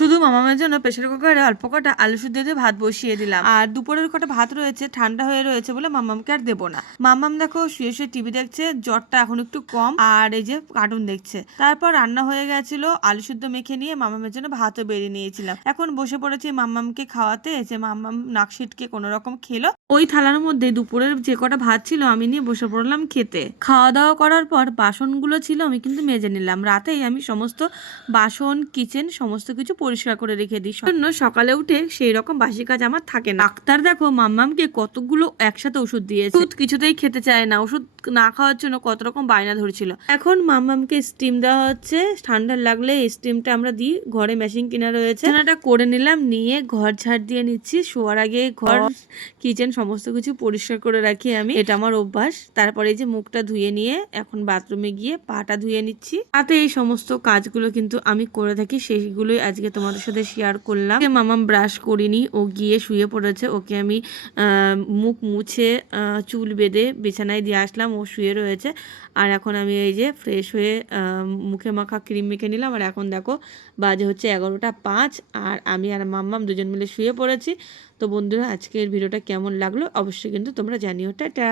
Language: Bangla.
শুধু মামামের জন্য প্রেসার কুকারে অল্প কটা আলু সিদ্ধ দিয়ে ভাত বসিয়ে দিলাম। আর দুপুরের কটা ভাত রয়েছে, ঠান্ডা হয়ে রয়েছে বলে মামামকে আর দেবো না। মামাম দেখো শুয়ে শুয়ে টিভি দেখছে, জ্বরটা এখন একটু কম, আর এই যে কার্টুন দেখছে। তারপর রান্না হয়ে গেছিল, আলু সিদ্ধ মেখে নিয়ে মামামের জন্য ভাতও বেরিয়ে নিয়েছিলাম। এখন বসে পড়েছি মামামকে খাওয়াতে, যে মামাম নাকশিটকে কোনো রকম খেলো। ওই থালার মধ্যে দুপুরের যে কটা ভাত ছিল আমি নিয়ে বসে পড়লাম খেতে। খাওয়া দাওয়া করার পর বাসনগুলো ছিল আমি কিন্তু মেজে নিলাম। রাতেই আমি সমস্ত বাসন, কিচেন সমস্ত কিছু পরিষ্কার করে রেখে দিই, জন্য সকালে উঠে সেই রকম বাসি কাজ আমার থাকে না। ডাক্তার দেখো মাম্মামকে কতগুলো একসাথে ওষুধ দিয়েছে, ওষুধ কিছুতেই খেতে চায় না, ওষুধ না খাওয়ার জন্য কত রকম বায়না ধরছিল। এখন মাম্মামকে স্টিম দেওয়া হচ্ছে, ঠান্ডা লাগলে এই স্টিমটা আমরা দিই, ঘরে মেশিন কিনা রয়েছে, এটা করে নিলাম, নিয়ে ঘর ঝাড় দিয়ে নিচ্ছি। শোয়ার আগে ঘর, কিচেন সমস্ত কিছু পরিষ্কার করে রাখি আমি, এটা আমার অভ্যাস। তারপরে এই যে মুখটা ধুয়ে নিয়ে এখন বাথরুমে গিয়ে পাটা ধুয়ে নিচ্ছি। তাতে এই সমস্ত কাজগুলো কিন্তু আমি করে থাকি, সেইগুলোই আজকে তোমাদের সাথে শেয়ার করলাম। মামাম ব্রাশ করিনি, ও গিয়ে শুয়ে পড়েছে, ওকে আমি মুখ মুছে চুল বেঁধে বিছানায় দিয়ে আসলাম, ও শুয়ে রয়েছে। আর এখন আমি এই যে ফ্রেশ হয়ে মুখে মাখা ক্রিম মেখে নিলাম। আর এখন দেখো বাজে হচ্ছে 11টা 5, আর আমি আর মাম্মাম দুজন মিলে শুয়ে পড়েছি। তো বন্ধুরা, আজকের ভিডিওটা কেমন লাগলো অবশ্যই কিন্তু তোমরা জানিও। টাটা।